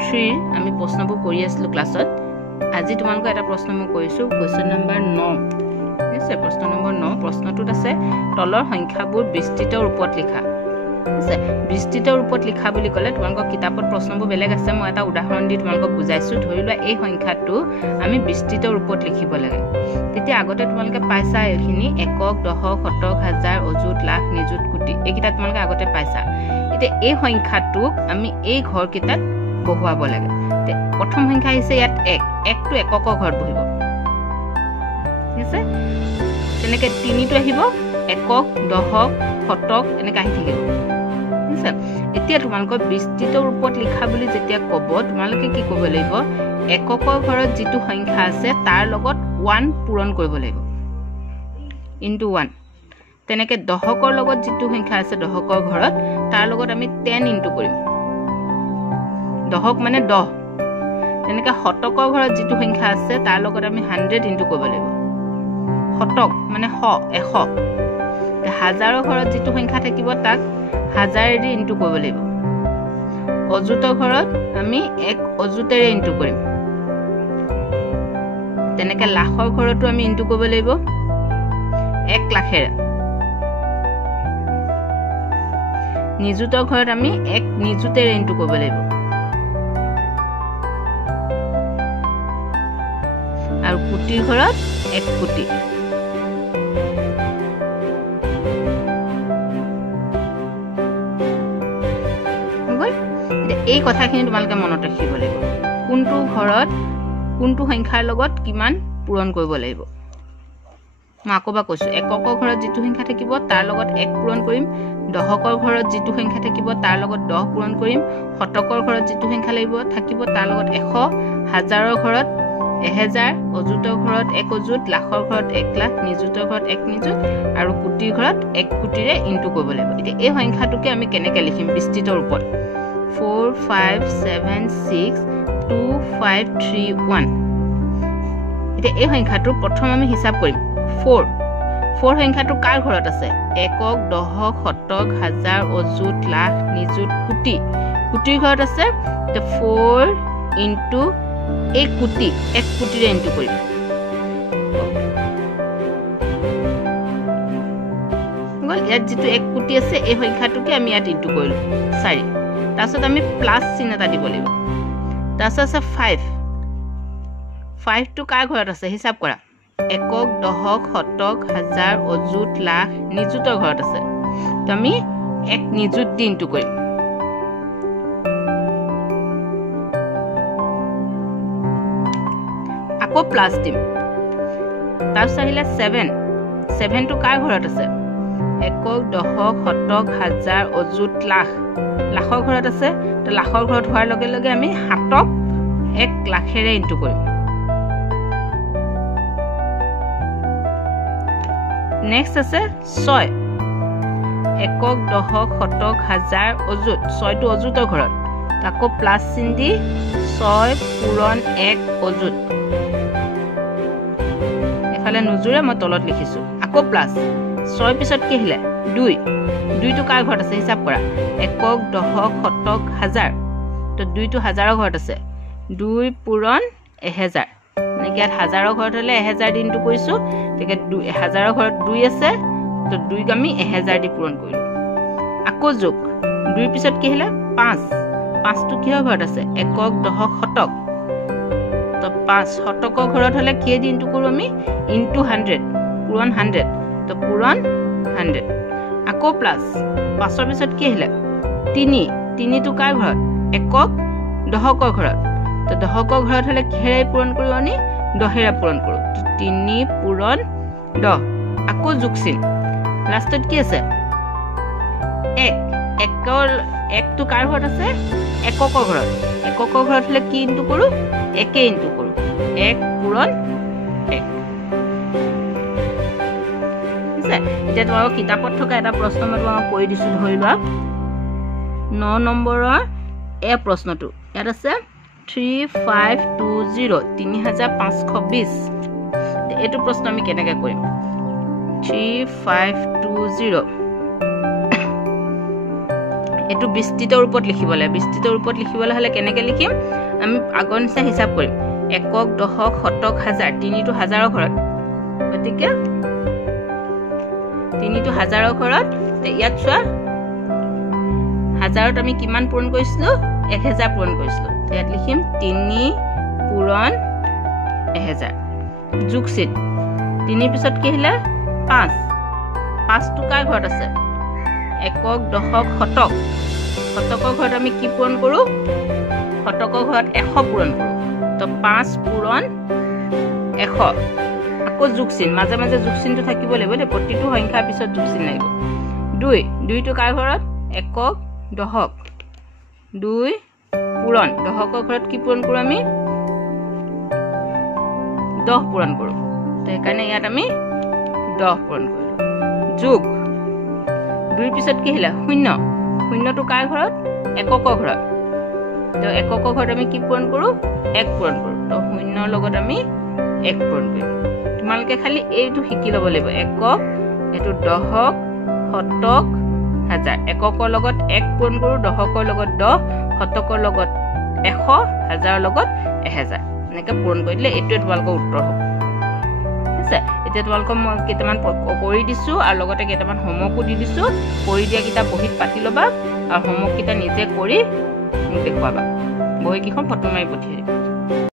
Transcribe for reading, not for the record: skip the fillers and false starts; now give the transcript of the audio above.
3 আমি প্ৰশ্নবোৰ কৰি আছিলো ক্লাছত আজি তোমালোকক এটা প্ৰশ্ন মই কৰিছো কোৱেশ্চন নম্বৰ 9 ঠিক আছে প্ৰশ্ন নম্বৰ 9 প্ৰশ্নটোত আছে তলৰ সংখ্যাবোৰ বিস্তৃত ৰূপত লিখা ঠিক আছে বিস্তৃত ৰূপত লিখা বুলি ক'লে তোমালোকৰ কিতাপত প্ৰশ্নবোৰ বেলেগ আছে মই এটা উদাহৰণ দি তোমালোকক বুজাইছো ধৰি লোৱা এই সংখ্যাটো আমি বিস্তৃত ৰূপত লিখিব লাগে তেতিয়া আগতে তোমালোকে পাইছা এইখিনি একক দশক শতক হাজাৰ অযুত লাখ নিযুত কোটি এইকিটা তোমালোকে আগতে পাইছা এতিয়া এই সংখ্যাটোক আমি এই ঘৰ কিটাত বহুৱাব লাগে প্ৰথম সংখ্যা হৈছে ইয়াত 1 1 টো এককৰ ঘৰত বহিব ঠিক আছে তেনেকে 3 টো আহিব একক দশক শতক এনেকৈ আহি থাকিব ঠিক আছে এতিয়া তোমালোকৰ বিস্তৃত ৰূপত লিখা বুলি যেতিয়া ক'ব তোমালোকে কি কৰিব লাগিব এককৰ ঘৰত যিটো সংখ্যা আছে তাৰ লগত 1 পূৰণ কৰিব লাগিব ইনটু 1 তেনেকে দশকৰ লগত যিটো সংখ্যা আছে দশকৰ ঘৰত তাৰ লগত আমি 10 ইনটু কৰিম দশক মানে 10 তেনেকে শতকৰ ঘৰত যিটো সংখ্যা আছে তাৰ লগত আমি 100 ইনটু কৰিব লাগিব শতক মানে 100 হাজাৰৰ ঘৰত যিটো সংখ্যা থাকিব তাক 1000 দি ইনটু কৰিব লাগিব অযুতৰ ঘৰত আমি 1 অযুতেৰে ইনটু কৰিম তেনেকে লাখৰ ঘৰতো আমি ইনটু কৰিব লাগিব 1 লাখেৰে নিযুতৰ ঘৰত আমি 1 নিযুতেৰে ইনটু কৰিব লাগিব আৰু কোটিৰ ঘৰত 1 কোটি এই কথাখিনি তোমালোকে মনত ৰাখিব লাগিব কোনটো ঘৰত কোনটো সংখ্যাৰ লগত কিমান পূৰণ কৰিব লাগিব মই আকৌবা কৈছো এককৰ ঘৰত যিটো সংখ্যা থাকিব তাৰ লগত 1 পূৰণ কৰিম দশকৰ ঘৰত যিটো সংখ্যা থাকিব তাৰ লগত 10 পূৰণ কৰিম শতকৰ ঘৰত যিটো সংখ্যা থাকিব তাৰ লগত 100 হাজাৰৰ ঘৰত 1000 অযুতৰ ঘৰত 1 অযুত লাখৰ ঘৰত 1 লাখ নিযুতৰ ঘৰত 1 নিযুত আৰু কোটিৰ ঘৰত 1 কোটিৰে ইনটু কৰিব লাগিব এতিয়া এই সংখ্যাটোকে আমি কেনেকৈ লিখিম বিস্তৃত ৰূপত 4 5 7 6 2 5 3 1 এতিয়া এই সংখ্যাটো প্ৰথম আমি হিসাব কৰিম 4 সংখ্যাটো কাৰ ঘৰত আছে একক দশক শতক হাজাৰ অযুত লাখ নিযুত কোটি কোটিৰ ঘৰত আছে তে 4 ইনটু 1 কোটি 1 কোটিৰে ইনটু কৰিম ইয়াত যিটো 1 কোটি আছে এই সংখ্যাটোকে আমি ইয়াত ইনটু কৰিলো 4 তাৰপিছত আমি প্লাস চিহ্ন এটা দিব লাগিব তাৰপিছত আছে 5 টো কাৰ ঘৰত আছে হিসাব কৰা একক দশক শতক হাজাৰ অযুত লাখ নিযুতৰ ঘৰত আছে তো আমি 1 নিযুত দি ইনটু কৰিম আকৌ প্লাস দিম তাৰপিছত আহিলে 7 টো কাৰ ঘৰত আছে একক দশক শতক হাজাৰ অযুত লাখ লাখৰ ঘৰত আছে তো লাখৰ ঘৰত হোৱাৰ লগে লগে আমি 7ক 1 লাখেৰে ইনটু কৰিম নেক্সট আছে 6 একক দশক শতক হাজাৰ অযুত 6 টো অযুতৰ ঘৰত তাকো প্লাস চিন দি 6 পূৰণ 1 অযুত এফালে নুজুৰে মই তলত লিখিছো আকৌ প্লাস 6 পিছত কি আহিলে 2 টো কাৰ ঘৰত আছে হিসাব কৰা একক দশক শতক হাজাৰ তো 2 টো হাজাৰৰ ঘৰত আছে 2 পূৰণ 1000 নেকি ইয়াত হাজাৰৰ ঘৰত হলে 1000 দি ইনটু কৰিছো তেকে হাজাৰৰ ঘৰত 2 আছে তো 2 আমি 1000 দি পূৰণ কৰিলো আকৌ যোগ 2 পিছত কি আহিলে 5 টো কিহৰ ঘৰত আছে একক দশক শতক তো 5 শতকৰ ঘৰত হলে কি দি ইনটু কৰো আমি ইনটু 100 পূৰণ 100 তো পূৰণ 100 আকৌ প্লাস 5 পিছত কি আহিলে 3 টো কাৰ ঘৰত একক দশকৰ ঘৰত তো দশকৰ ঘৰত হলে কিহেৰে পূৰণ কৰো আমি 10ৰে পূৰণ কৰো 3 পূৰণ 10 আকৌ যোগ চিন লাষ্টত কি আছে 1 টো কাৰ ঘৰত আছে এককৰ ঘৰত হলে কি ইনটু কৰো 1 ইনটু কৰো 1 পূৰণ 1 এতিয়া তোমালোকৰ কিতাপত থকা এটা প্ৰশ্ন মই তোমাক কৈ দিছো ধৰি লোৱা 9 নম্বৰৰ এ প্ৰশ্নটো ইয়াত আছে 3520 3520 এইটো প্ৰশ্ন আমি কেনেকৈ কৰিম 3520 এইটো বিস্তৃত ৰূপত লিখিব লাগে বিস্তৃত ৰূপত লিখিবলৈ হলে কেনেকৈ লিখিম আমি আগৰ নিচিনা হিচাপ কৰিম একক দশক শতক হাজাৰ তিনিটো হাজাৰৰ ঘৰত গতিকে তিনিটো হাজাৰৰ ঘৰত ইয়াত চোৱা হাজাৰত আমি কিমান পূৰণ কৰিছিলো 1000 পূৰণ কৰিছিলো ইয়াত লিখিম 3 পূৰণ 1000 যোগচিন 3 পিছত কি আহিলে 5 5টো কাৰ ঘৰত আছে একক দশক শতক শতকৰ ঘৰত আমি কি পূৰণ কৰো শতকৰ ঘৰত 100 পূৰণ কৰো তো 5 পূৰণ 100 আকৌ যোগচিন মাজে মাজে যোগচিনটো থাকিব লাগিব তে প্ৰতিটো সংখ্যাৰ পিছত যোগচিন লাগিব 2 টো কাৰ ঘৰত একক দশক 2 পূৰণ দশকৰ ঘৰত কি পূৰণ কৰো আমি 10 পূৰণ কৰো তো এখানে ইয়াত আমি 10 পূৰণ কৰিলো যোগ 2 পিছত কি হিলা 0 টো কাৰ ঘৰত এককৰ ঘৰত তো এককৰ ঘৰত আমি কি পূৰণ কৰো 1 পূৰণ কৰো তো 0 লগত আমি 1 পূৰণ কৰিম তোমালকে খালি এইটো শিকি লব লাগিব একক এটো দশক শতক হাজাৰ এককৰ লগত 1 পূৰণ কৰো দশকৰ লগত 10 শতকৰ লগত 100 হাজাৰৰ লগত 1000 এনেকৈ পূৰণ কৰিলে এইটোৱে তোমালকৰ উত্তৰ হ'ব আছে এতিয়া তোমালক মই কেইটামান কৰি দিছো আৰু লগতে কেইটামান হোমৱৰ্কো দি দিছো কৰি দিয়া কিটা বহিত পাতি লবা আৰু হোমৱৰ্ক কিটা নিজে কৰি মোক দেখুৱাবা বহি কিখন ফটো মাৰি পঠিয়াই